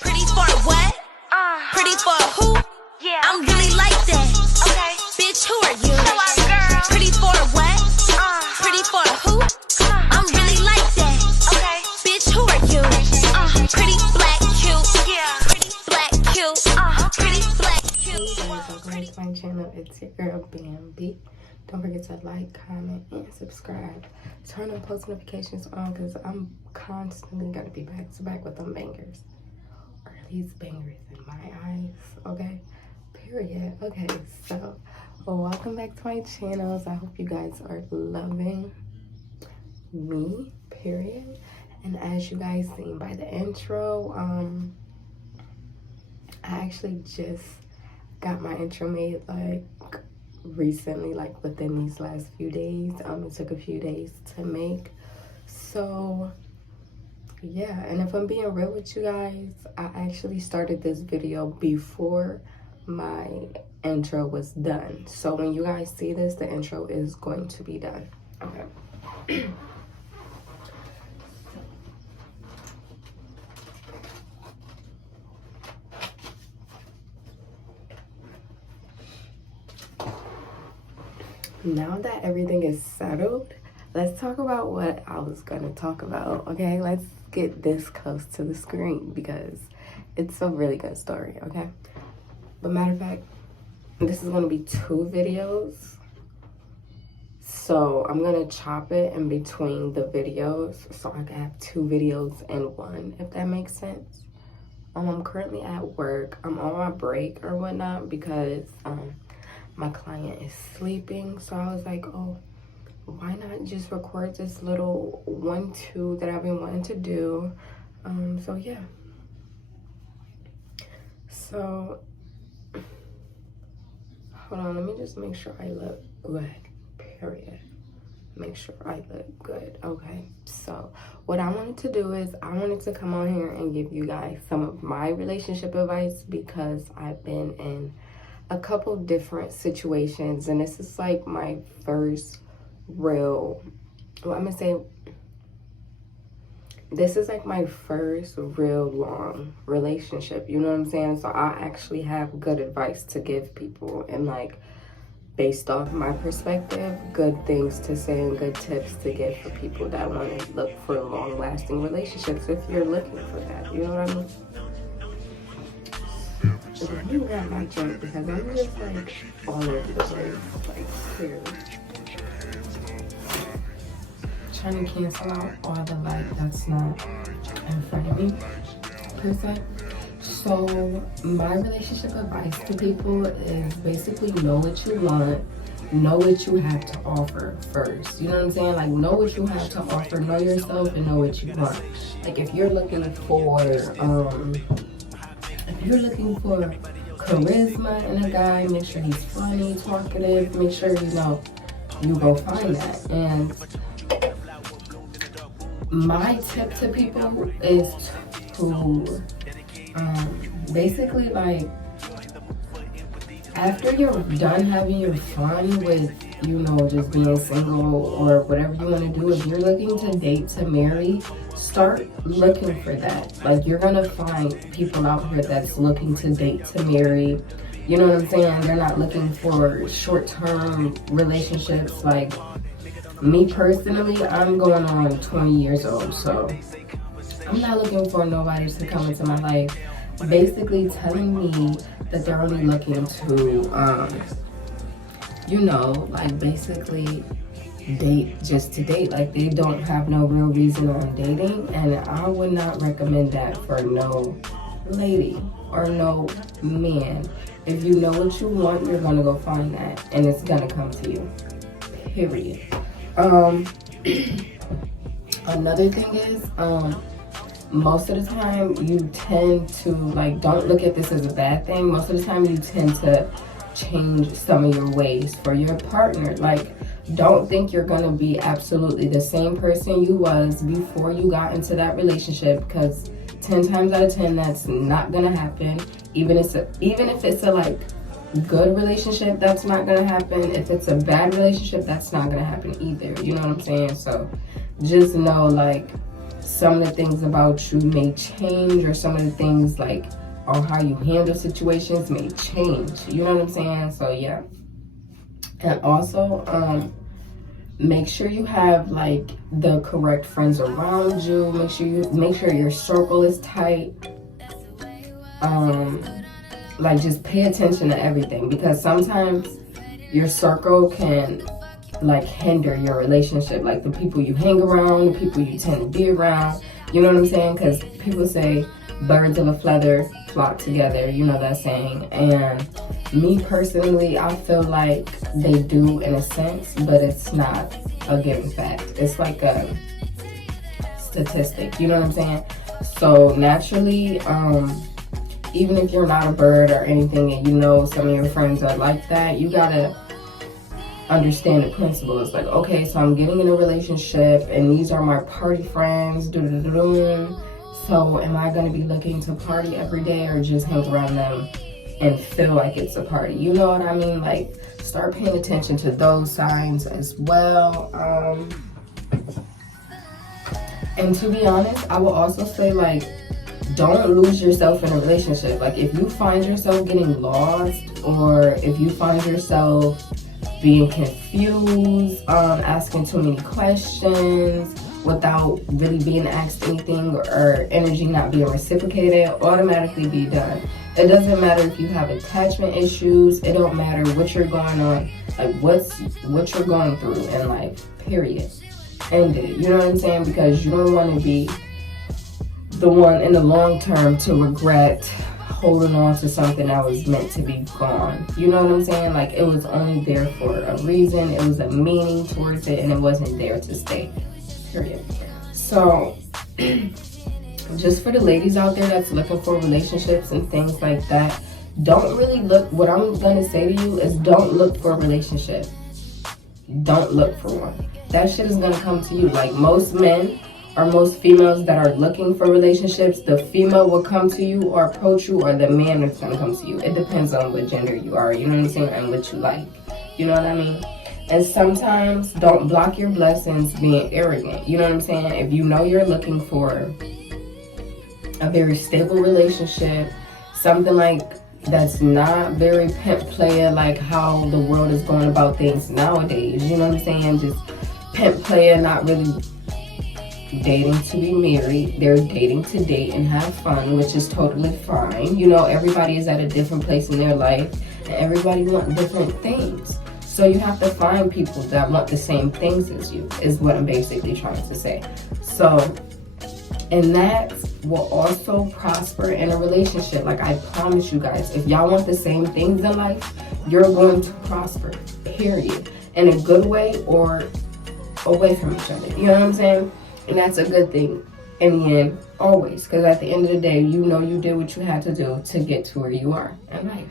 Pretty for what? Pretty for who? Yeah. I'm really like that. Okay. Bitch, who are you? Show up, girl. Pretty for what? Pretty for who? I'm really like that. Okay. Bitch, who are you? Pretty black cute. Yeah. Pretty black cute. Pretty black cute. Hey guys, welcome back to my channel. It's your girl Bambie. Don't forget to like, comment, and subscribe. Turn on post notifications on because I'm constantly gonna be back to back with them bangers. Or at least bangers in my eyes, okay? Period. Okay, so welcome back to my channels. I hope you guys are loving me, period. And as you guys seen by the intro, I actually just got my intro made like recently, like within these last few days. It took a few days to make, so yeah. And if I'm being real with you guys, I actually started this video before my intro was done, so when you guys see this, the intro is going to be done. Okay. Now that everything is settled, let's talk about what I was gonna talk about, okay? Let's get this close to the screen because it's a really good story, okay? But matter of fact, this is gonna be 2 videos. So I'm gonna chop it in between the videos so I can have 2 videos in one, if that makes sense. I'm currently at work. I'm on my break or whatnot because my client is sleeping, so I was like, oh, why not just record this little 1-2 that I've been wanting to do. So yeah, so hold on, let me just make sure I look good, period. Make sure I look good. Okay, so what I wanted to do is I wanted to come on here and give you guys some of my relationship advice because I've been in a couple different situations, and this is like my first real, well, I'm gonna say this is like my first real long relationship, you know what I'm saying? So I actually have good advice to give people, and like based off my perspective, good things to say and good tips to give for people that want to look for long lasting relationships if you're looking for that, you know what I mean? Let me grab my drink because I'm just like all over the place, like clearly. Trying to cancel out all the light that's not in front of me, per se. So my relationship advice to people is basically know what you want, know what you have to offer first. You know what I'm saying? Like, know what you have to offer, know yourself, and know what you want. Like, if you're looking for charisma in a guy, make sure he's funny, talkative, make sure, you know, you go find that. And my tip to people is to basically, like, after you're done having your fun with, you know, just being single or whatever you want to do, if you're looking to date to marry, start looking for that. Like, you're gonna find people out here that's looking to date to marry, you know what I'm saying? They're not looking for short-term relationships. Like, me personally, I'm going on 20 years old, so I'm not looking for nobody to come into my life basically telling me that they're only looking to you know, like, basically date just to date. Like, they don't have no real reason on dating, and I would not recommend that for no lady or no man. If you know what you want, you're gonna go find that, and it's gonna come to you, period. Another thing is, most of the time you tend to, like, don't look at this as a bad thing. Most of the time you tend to change some of your ways for your partner. Like, don't think you're gonna be absolutely the same person you was before you got into that relationship, because 10 times out of 10 that's not gonna happen. Even if it's a like good relationship, that's not gonna happen. If it's a bad relationship, that's not gonna happen either, you know what I'm saying? So just know, like, some of the things about you may change, or some of the things like on how you handle situations may change. You know what I'm saying? So yeah. And also, make sure you have like the correct friends around you. Make sure your circle is tight. Like just pay attention to everything, because sometimes your circle can like hinder your relationship, like the people you hang around, the people you tend to be around. You know what I'm saying? Because people say birds of a feather flock together, you know that saying. And me personally, I feel like they do in a sense, but it's not a given fact. It's like a statistic, you know what I'm saying? So naturally, even if you're not a bird or anything, and you know some of your friends are like that, you gotta understand the principle. It's like, okay, so I'm getting in a relationship and these are my party friends, so am I gonna be looking to party every day or just hang around them and feel like it's a party? You know what I mean? Like, start paying attention to those signs as well. And to be honest, I will also say, like, don't lose yourself in a relationship. Like, if you find yourself getting lost, or if you find yourself being confused, asking too many questions without really being asked anything, or energy not being reciprocated, automatically be done. It doesn't matter if you have attachment issues. It don't matter what you're going on, like what you're going through in life, period. End it. You know what I'm saying? Because you don't want to be the one in the long term to regret holding on to something that was meant to be gone. You know what I'm saying? Like, it was only there for a reason. It was a meaning towards it, and it wasn't there to stay, period. So just for the ladies out there that's looking for relationships and things like that, don't really look. What I'm gonna say to you is, don't look for a relationship. Don't look for one. That shit is gonna come to you. Like, most men or most females that are looking for relationships, the female will come to you or approach you, or the man is gonna come to you. It depends on what gender you are, you know what I'm saying, and what you like. You know what I mean? And sometimes don't block your blessings being arrogant. You know what I'm saying? If you know you're looking for a very stable relationship, something like that's not very pimp player, like how the world is going about things nowadays. You know what I'm saying? Just pimp player, not really dating to be married. They're dating to date and have fun, which is totally fine. You know, everybody is at a different place in their life, and everybody wants different things. So you have to find people that want the same things as you, is what I'm basically trying to say. So, and that will also prosper in a relationship. Like, I promise you guys, if y'all want the same things in life, you're going to prosper, period. In a good way or away from each other. You know what I'm saying? And that's a good thing in the end, always. Because at the end of the day, you know you did what you had to do to get to where you are in life.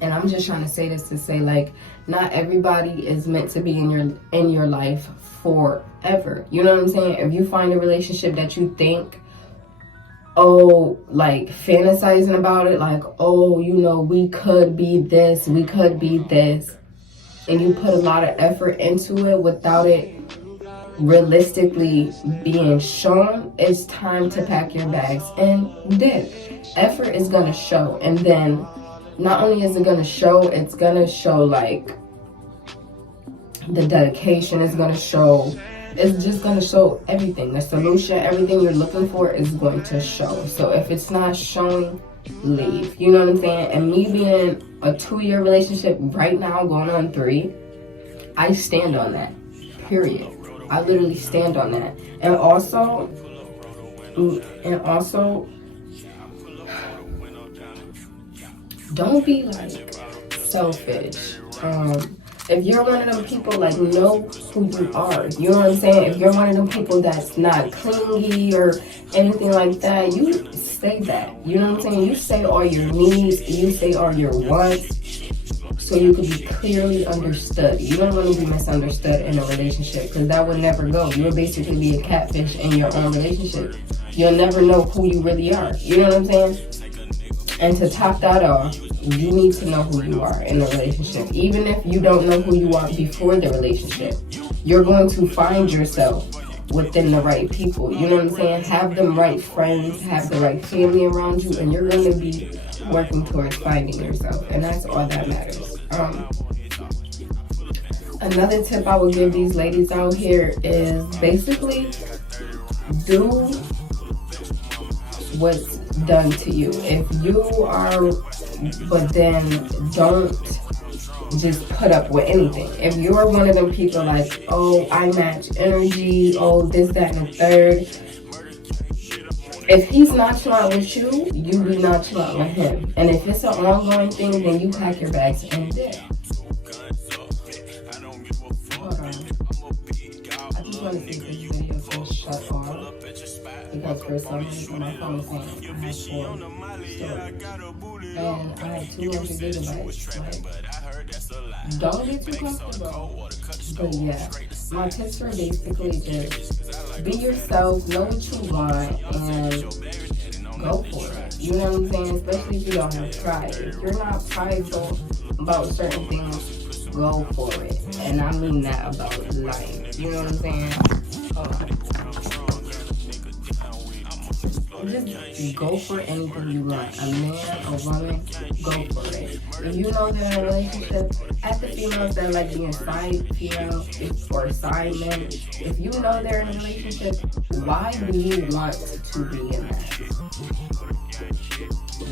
And I'm just trying to say this to say, like, not everybody is meant to be in your life forever. You know what I'm saying? If you find a relationship that you think, oh, like fantasizing about it, like, oh, you know, we could be this, we could be this, and you put a lot of effort into it without it realistically being shown, it's time to pack your bags and dip. Effort is gonna show, and then not only is it gonna show, it's gonna show like the dedication is gonna show. It's just gonna show everything. The solution, everything you're looking for is going to show. So if it's not showing, leave. You know what I'm saying? And me being a 2-year relationship right now, going on 3, I stand on that. Period. I literally stand on that. And also, don't be like selfish. If you're one of them people, like, know who you are. You know what I'm saying? If you're one of them people that's not clingy or anything like that, you say that. You know what I'm saying? You say all your needs, you say all your wants, so you can be clearly understood. You don't want to be misunderstood in a relationship, because that would never go. You'll basically be a catfish in your own relationship. You'll never know who you really are. You know what I'm saying? And to top that off, you need to know who you are in a relationship. Even if you don't know who you are before the relationship, you're going to find yourself within the right people. You know what I'm saying? Have the right friends, have the right family around you, and you're going to be working towards finding yourself. And that's all that matters. Another tip I would give these ladies out here is basically do what's done to you. If you are, but then don't just put up with anything. If you're one of them people like, oh, I match energy, oh, this, that, and the third. If he's nonchalant with you, you be nonchalant with him. And if it's an ongoing thing, then you pack your bags and dip. Hold on. I just want to see if this video can shut off. Because for some reason my phone is saying I have 4 storage. And I have 200 gigabytes. Like, don't get too comfortable. But yeah, my tips are basically just be yourself, know what you want, and go for it. You know what I'm saying? Especially if you don't have pride. If you're not prideful about certain things, go for it. And I mean that about life. You know what I'm saying? Just go for anything you want. A man, a woman, go for it. If you know they're in a relationship, at the females that like being side female or side men, if you know they're in a relationship, why do you want to be in that?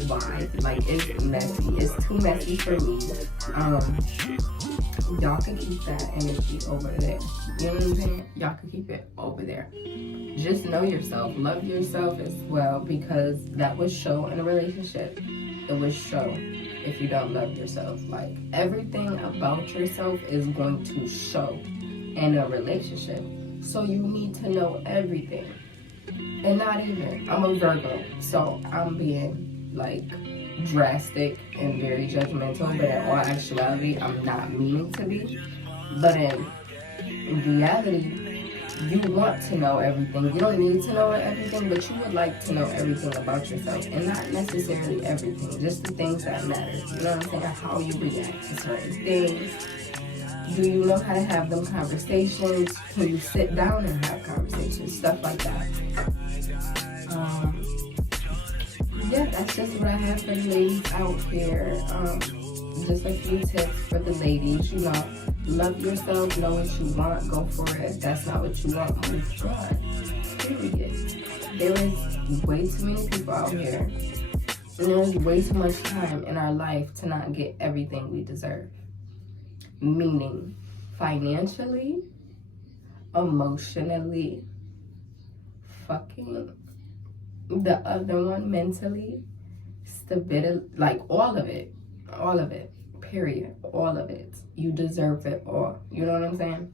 Why? Like, it's messy. It's too messy for me. Y'all can keep that energy over there. You know what I'm saying? Y'all can keep it over there. Just know yourself. Love yourself as well, because that would show in a relationship. It would show if you don't love yourself. Like, everything about yourself is going to show in a relationship. So you need to know everything. And not even, I'm a Virgo, so I'm being like drastic and very judgmental, but in all actuality, I'm not meaning to be. But in reality, you want to know everything. You don't need to know everything, but you would like to know everything about yourself. And not necessarily everything, just the things that matter. You know what I'm saying? How you react to certain things. Do you know how to have them conversations? Can you sit down and have conversations? Stuff like that. Yeah, that's just what I have for the ladies out here. Just a few tips for the ladies. You know, love yourself, know what you want, go for it. If that's not what you want, move on. Period. There is way too many people out here, and there's way too much time in our life to not get everything we deserve. Meaning, financially, emotionally, fucking the other one, mentally, stability, like all of it, period, all of it. You deserve it all. You know what I'm saying?